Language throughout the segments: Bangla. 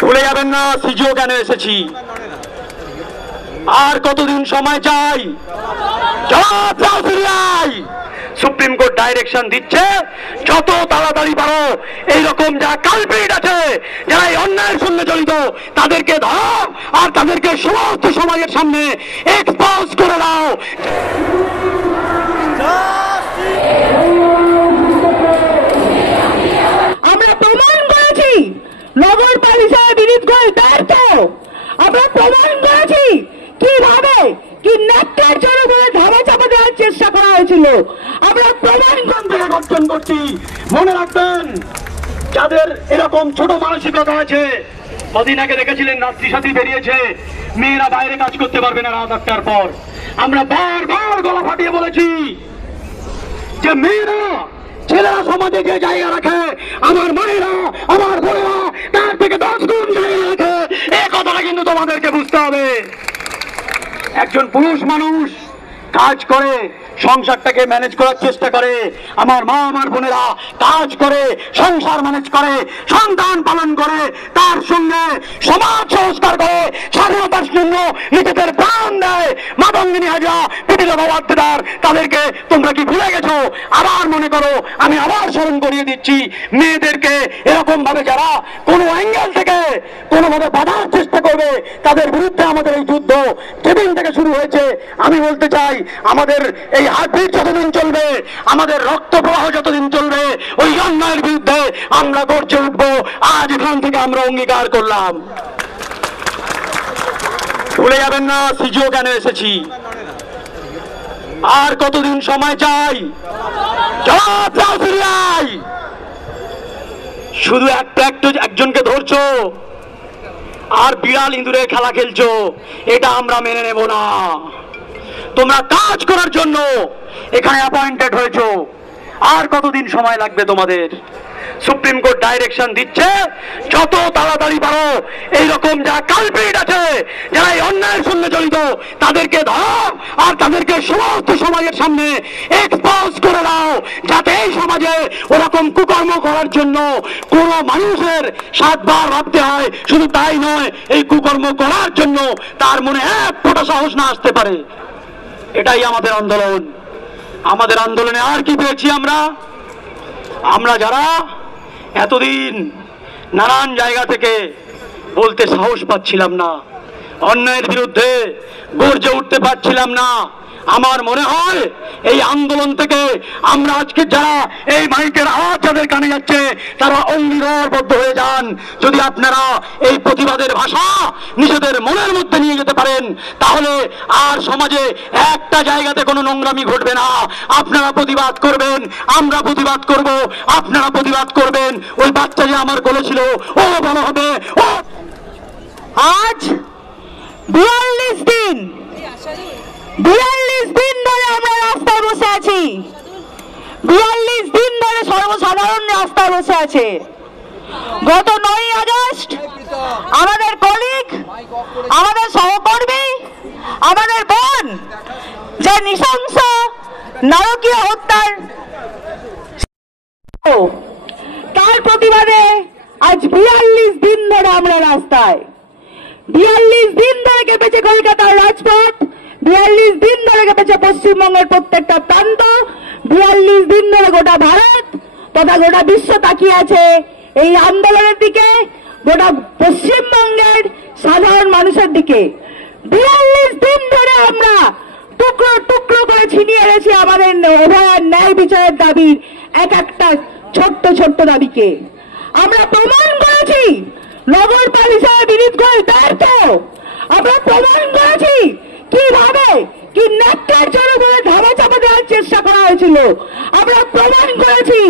ভুলে যাবেন না সিজিও কেন এসেছি। আর কতদিন সময় চাই? সুপ্রিম কোর্ট ডাইরেকশন দিচ্ছে যত তাড়াতাড়ি পারো এইরকম যা কালপিট আছে, যারা এই অন্যায়ের সঙ্গে জড়িত, তাদেরকে ধরো আর তাদেরকে সমস্ত সমাজের সামনে এক্সপোজ করে দাও। আমরা প্রমাণ করেছি নগরপালিকার বিরুদ্ধে ব্যর্থ। আমরা প্রমাণ করেছি কিভাবে কি নেকটার জন্য বলে ধামা চাপা দেওয়ার চেষ্টা করা হয়েছিল। আমরা প্রমাণ গঠন করছি। মনে রাখবেন, যাদের এরকম ছোট মানসিকতা আছে, কদিন আগে দেখেছিলেন রাত্রি সাথী বেরিয়েছে, মেয়েরা বাইরে কাজ করতে পারবে না রাত 8টার পর। আমরা বারবার গলা ফাটিয়ে বলেছি যে মেয়েরা, ছেলেরা সমাজে যে জায়গা রাখে, আমার মায়েরা, আমার বোনেরা তার থেকে 10 গুণ জায়গা রাখে। এই কথাটা কিন্তু তোমাদেরকে বুঝতে হবে। একজন পুরুষ মানুষ কাজ করে সংসারটাকে ম্যানেজ করার চেষ্টা করে, আমার মা আমার বোনেরা কাজ করে সংসার ম্যানেজ করে, সন্তান পালন করে, তার সঙ্গে সমাজ সংস্কার করে, স্বাধীনতার জন্য নিজেদের প্রাণ দেয়। মাতঙ্গিনী হাজরা, পিটিল বাবাদার, তাদেরকে তোমরা কি ভুলে গেছো? আবার মনে করো, আমি আবার স্মরণ করিয়ে দিচ্ছি, মেয়েদেরকে এরকম ভাবে যারা কোনো অ্যাঙ্গেল থেকে কোনোভাবে বাধার চেষ্টা করবে, তাদের বিরুদ্ধে আমাদের এই যুদ্ধ যেদিন থেকে শুরু হয়েছে, আমি বলতে চাই, আমাদের এই হার্টবিট যতদিন চলবে, আমাদের রক্ত প্রবাহ যতদিন চলবে, ওই অন্যায়ের বিরুদ্ধে আমরা গর্জে উঠবো। আজ এখান থেকে আমরা অঙ্গীকার করলাম। ভুলে যাবেন না সিজিও কেন এসেছি। আর কতদিন সময় চাই? শুধু একজনকে ধরছো আর বিড়াল ইঁদুরের খেলা খেলছো, এটা আমরা মেনে নেব না। তোমরা কাজ করার জন্য এখানে অ্যাপয়েন্টেড হয়েছো। আর কতদিন সময় লাগবে তোমাদের? সুপ্রিম কোর্ট ডাইরেকশন দিচ্ছে যত তাড়াতাড়ি পারো এইরকম যা কালপিট আছে, যারা এই অন্যায়ের সঙ্গে জড়িত, তাদেরকে ধরো আর তাদেরকে সমস্ত সমাজের সামনে এক্সপোজ করে দাও, যাতে এই সমাজে ওরকম কুকর্ম করার জন্য কোন মানুষের 7 বার ভাবতে হয়। শুধু তাই নয়, এই কুকর্ম করার জন্য তার মনে এক ফোঁটা সাহস না আসতে পারে। এটাই আমাদের আন্দোলন। আমাদের আন্দোলনে আর কি পেয়েছি আমরা? আমরা যারা এতদিন নানান জায়গা থেকে বলতে সাহস পাচ্ছিলাম না, অন্যায়ের বিরুদ্ধে গর্জে উঠতে পারছিলাম না, আমার মনে হয় এই আন্দোলন থেকে আমরা আজকে যারা এই মাইকের আওয়াজ যাদের কানে যাচ্ছে, তারা অঙ্গীকারবদ্ধ হয়ে যান। যদি আপনারা এই প্রতিবাদের ভাষা নিজেদের মনের মধ্যে নিয়ে যেতে পারেন, তাহলে আর সমাজে একটা জায়গাতে কোনো নোংরামি ঘটবে না। আপনারা প্রতিবাদ করবেন, আমরা প্রতিবাদ করব, আপনারা প্রতিবাদ করবেন। ওই বাচ্চা যে আমার কোলে ছিল, ও বড় হবে। ও আজ 42 দিন ধরে আমরা রাস্তায় বসে আছি। 42 দিন ধরে সর্বসাধারণ রাস্তায় বসে আছে। গত 9ই আগস্ট আমাদের কলিগ, আমাদের সহকর্মী, আমাদের বোন যে নৃশংস নারকীয় হত্যার, তার প্রতিবাদে আজ 42 দিন ধরে আমরা রাস্তায়। 42 দিন ধরে কেঁপেছে কলকাতার রাজপথ, 42 দিন ধরে কেঁপেছে পশ্চিমবঙ্গের প্রত্যেকটা প্রান্ত, 42 দিন ধরে গোটা ভারত তথা গোটা বিশ্ব তাকিয়ে আছে এই আন্দোলনের দিকে, গোটা পশ্চিমবঙ্গের সাধারণ মানুষের দিকে। 42 দিন ধরে আমরা টুকরো টুকরো করে ছিনিয়ে এনেছি আমাদের অভয়ার ন্যায় বিচারের দাবির এক একটা ছোট্ট ছোট্ট দাবিকে। আমরা প্রমাণ করেছি নগরপালিকার বিরুদ্ধে ব্যর্থ। আমরা প্রমাণ করেছি কিভাবে কি নেকটার জন্য বলে ধামা চাপা দেওয়ার চেষ্টা করা হয়েছিল। আমরা প্রমাণ করেছি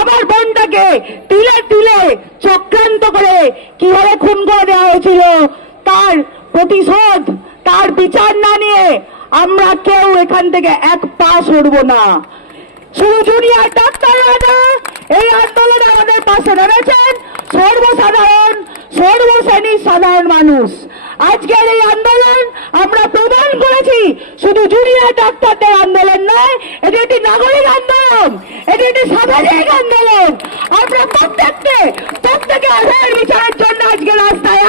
আমার বোনটাকে তিলে তিলে চক্রান্ত করে কিভাবে খুন করে দেওয়া হয়েছিল। তার প্রতিশোধ, তার বিচার না নিয়ে আমরা কেউ এখান থেকে এক পা সরব না। শুধু জুনিয়র ডাক্তাররা না, এই আন্দোলনে আমাদের পাশে দাঁড়িয়েছেন সর্বসাধারণ, সর্বশ্রেণীর সাধারণ মানুষ। আজকের এই আন্দোলন আমরা প্রমাণ করেছি শুধু জুনিয়র ডাক্তারদের আন্দোলন নয়, এটি একটি নাগরিক আন্দোলন, এটি একটি সামাজিক আন্দোলন। আমরা প্রত্যেকে অন্যায়ের বিচারের জন্য আজকে রাস্তায়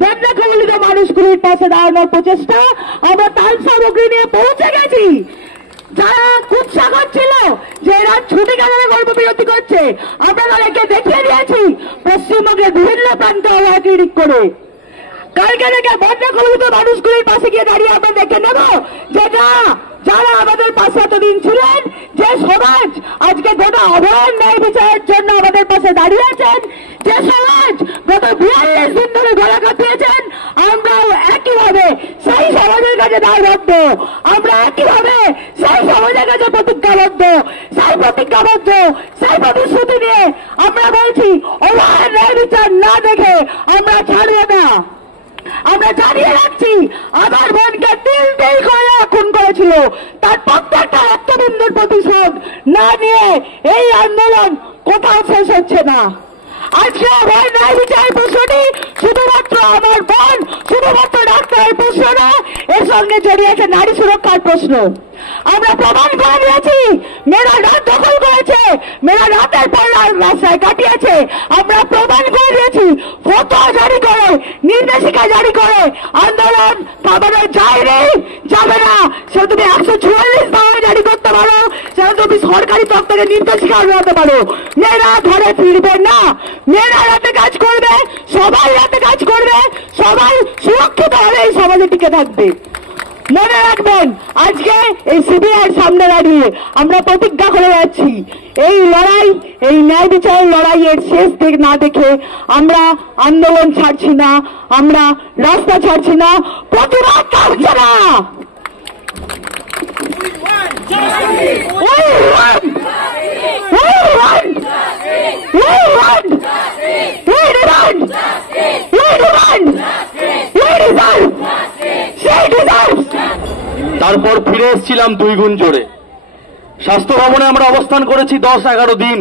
বন্যা কবলিত মানুষগুলির পাশে দাঁড়ানোর প্রচেষ্টা। আমরা তাল সামগ্রী নিয়ে পৌঁছে গেছি। যারা কুৎসা করছিল যে এরা ছুটি কারণে কর্মবিরতি করছে, আমরা তাদেরকে দেখিয়ে দিয়েছি পশ্চিমবঙ্গের বিভিন্ন প্রান্তে আবহাওয়া ক্লিনিক করে। কালকে থেকে বন্যা কবলিত মানুষগুলির পাশে গিয়ে দাঁড়িয়ে আমরা দেখে নেব যে যারা আমাদের পাশে এতদিন ছিলেন, যে সমাজ আজকে গোটা অভয়ার ন্যায় বিচারের জন্য আমাদের পাশে দাঁড়িয়ে আছেন, যে সমাজ গত 42 দিন ধরে গলা কাঁপিয়েছেন, আমরাও একইভাবে সেই সমাজের কাছে দায়বদ্ধ। আমরা একইভাবে সেই সমাজের কাছে প্রতিজ্ঞাবদ্ধ, সেই প্রতিশ্রুতি নিয়ে আমরা বলছি অভয়ার ন্যায় বিচার না দেখে আমরা ছাড়ব না। আমরা জানিয়ে রাখছি, আমার বোনকে তিল তিল করে খুন করেছিল, তার প্রত্যেকটা রক্তবিন্দুর প্রতিশোধ না নিয়ে এই আন্দোলন কোথাও শেষ হচ্ছে না। আজকে আমার ন্যায় বিচার প্রশ্নটি শুধুমাত্র আমার বোন, শুধুমাত্র ডাক্তারের প্রশ্ন না, এর সঙ্গে জড়িয়েছে নারী সুরক্ষার প্রশ্ন। আমরা প্রমাণ করে নিয়েছি মেয়েরা রাত দখল করেছে, মেয়েরা রাতের পর রাস্তায় কাটিয়েছে। আমরা প্রমাণ করে দিয়েছি ফতোয়া জারি করে, নির্দেশিকা জারি করে আন্দোলন থামানো যাবে না। সে তুমি 144 ধারা জারি করতে পারো, সেটা তুমি সরকারি দপ্তরে নির্দেশিকা আনতে পারো। মেয়েরা ঘরে ফিরবে না, মেয়েরা রাতে কাজ করবে, সবাই রাতে কাজ করবে, সবাই সুরক্ষিত হলে এই সমাজে টিকে থাকবে। মনে রাখবেন, আজকে এই সিবিআই সামনে দাঁড়িয়ে আমরা প্রতিজ্ঞা করে যাচ্ছি, এই লড়াই, এই ন্যায় বিচারের লড়াইয়ের শেষ দিক না দেখে আমরা আন্দোলন ছাড়ছি না, আমরা রাস্তা ছাড়ছি না, প্রতিবাদ থামছে না। তারপর ফিরে এসেছিলাম 2 গুণ জোরে। স্বাস্থ্য ভবনে আমরা অবস্থান করেছি 10-11 দিন।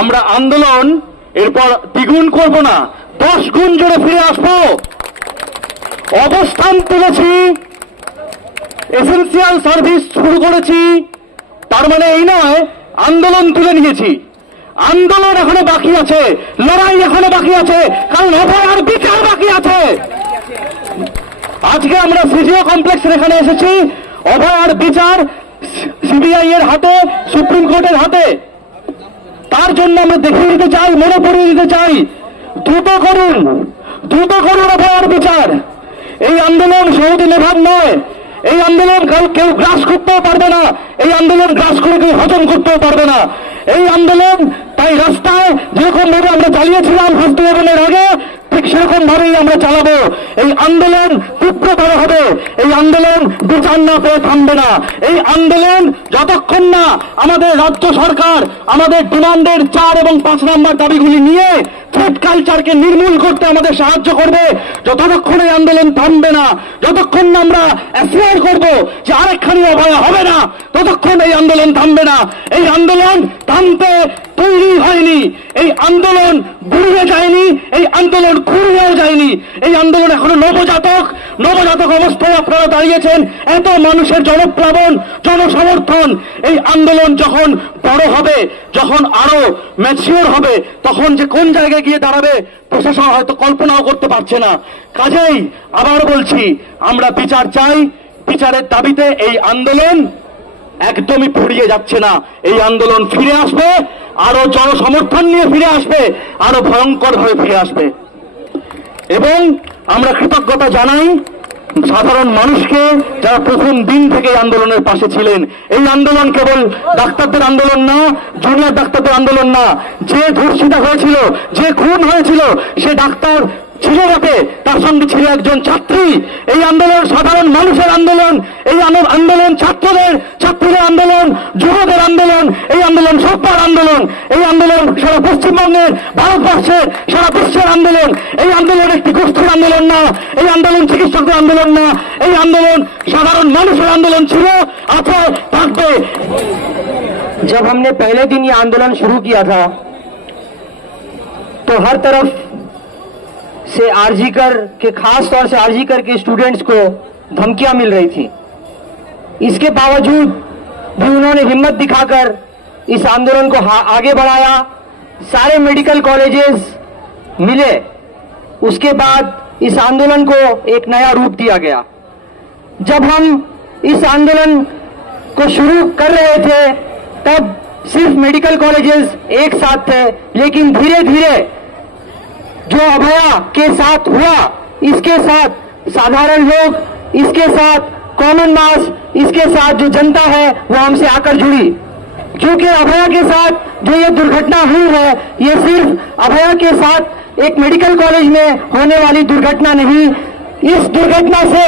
আমরা আন্দোলন এরপর দ্বিগুণ করব না, 10 গুণ জোরে ফিরে আসবো। অবস্থান তুলেছি, এসেন্সিয়াল সার্ভিস শুরু করেছি, তার মানে এই নয় আন্দোলন তুলে নিয়েছি। আন্দোলন এখনো বাকি আছে, লড়াই এখনো বাকি আছে, কারণ অভয়ার বিচার বাকি আছে। আজকে আমরা সিজিও কমপ্লেক্সের এখানে এসেছি, অভয়ার বিচার সিবিআই এর হাতে, সুপ্রিম কোর্টের হাতে। তার জন্য আমরা দেখিয়ে দিতে চাই, মনে পড়িয়ে দিতে চাই, দ্রুত করুন অভয়ার বিচার। এই আন্দোলন সহজে নেভার নয়, এই আন্দোলন কেউ গ্রাস করতেও পারবে না, এই আন্দোলন গ্রাস করে কেউ হজম করতেও পারবে না। এই আন্দোলন তাই রাস্তায় যেরকম ভাবে আমরা চালিয়েছিলাম স্বাস্থ্য ভবনের আগে, ঠিক সেরকম ভাবেই আমরা চালাবো। এই আন্দোলন তীব্রতর হবে, এই আন্দোলন বিচার না পেয়ে থামবে না। এই আন্দোলন যতক্ষণ না আমাদের রাজ্য সরকার আমাদের ডিমান্ডের 4 এবং 5 নম্বর দাবিগুলি নিয়ে থ্রেট কালচারকে নির্মূল করতে আমাদের সাহায্য করবে, যতক্ষণ এই আন্দোলন থামবে না, যতক্ষণ না আমরা অ্যাসিওর করব যে আরেকখানি অভয়া হবে না, ততক্ষণ এই আন্দোলন থামবে না। এই আন্দোলন থামতে তৈরি হয়নি, এই আন্দোলন ঘুরিয়ে যায়নি, এই আন্দোলন ঘুরিয়েও যায়নি। এই আন্দোলন এখনো নবজাতক অবস্থায় আপনারা দাঁড়িয়েছেন। এত মানুষের জনপ্লাবন, জনসমর্থন, এই আন্দোলন যখন বড় হবে, যখন আরো ম্যাচিওর হবে, তখন যে কোন জায়গায় গিয়ে দাঁড়াবে প্রশাসন হয়তো কল্পনাও করতে পারছে না। কাজেই আবার বলছি, আমরা বিচার চাই, বিচারের দাবিতে এই আন্দোলন একদমই ফুরিয়ে যাচ্ছে না। এই আন্দোলন ফিরে আসবে, আরো জনসমর্থন নিয়ে ফিরে আসবে, আরো ভয়ঙ্কর ভাবে ফিরে আসবে। এবং আমরা কৃতজ্ঞতা জানাই সাধারণ মানুষকে, যারা প্রথম দিন থেকে এই আন্দোলনের পাশে ছিলেন। এই আন্দোলন কেবল ডাক্তারদের আন্দোলন না, জুনিয়র ডাক্তারদের আন্দোলন না। যে ধর্ষিতা হয়েছিল, যে খুন হয়েছিল, সে ডাক্তার ছিল বটে, তার সঙ্গে ছিল একজন ছাত্রী। এই আন্দোলন সাধারণ মানুষের আন্দোলন, এই আন্দোলন ছাত্রদের আন্দোলন, যুবদের আন্দোলন, এই আন্দোলন সব্বার আন্দোলন, এই আন্দোলন সারা পশ্চিমবঙ্গের, ভারতবর্ষের, সারা বিশ্বের আন্দোলন। এই আন্দোলন একটি গোষ্ঠীর আন্দোলন না, এই আন্দোলন চিকিৎসকদের আন্দোলন না, এই আন্দোলন সাধারণ মানুষের आंदोलन शुरू আছে থাকবে। जब हमने पहले दिन ये आंदोलन शुरू किया था तो हर तरफ से आरजीकर के, खास तौर से आरजीकर के स्टूडेंट्स को धमकियां मिल रही थी। इसके बावजूद भी उन्होंने हिम्मत दिखाकर इस आंदोलन को आगे बढ़ाया। सारे मेडिकल कॉलेजेस मिले, उसके बाद इस आंदोलन को एक नया रूप दिया गया। जब हम इस आंदोलन को शुरू कर रहे थे तब सिर्फ मेडिकल कॉलेजेस एक साथ थे, लेकिन धीरे धीरे जो अभया के साथ हुआ, इसके साथ साधारण लोग, इसके साथ कॉमन मास, इसके साथ जो जनता है वो हमसे आकर जुड़ी। क्योंकि अभया के साथ जो ये दुर्घटना हुई है, ये सिर्फ अभया के साथ एक मेडिकल कॉलेज में होने वाली दुर्घटना नहीं, इस दुर्घटना से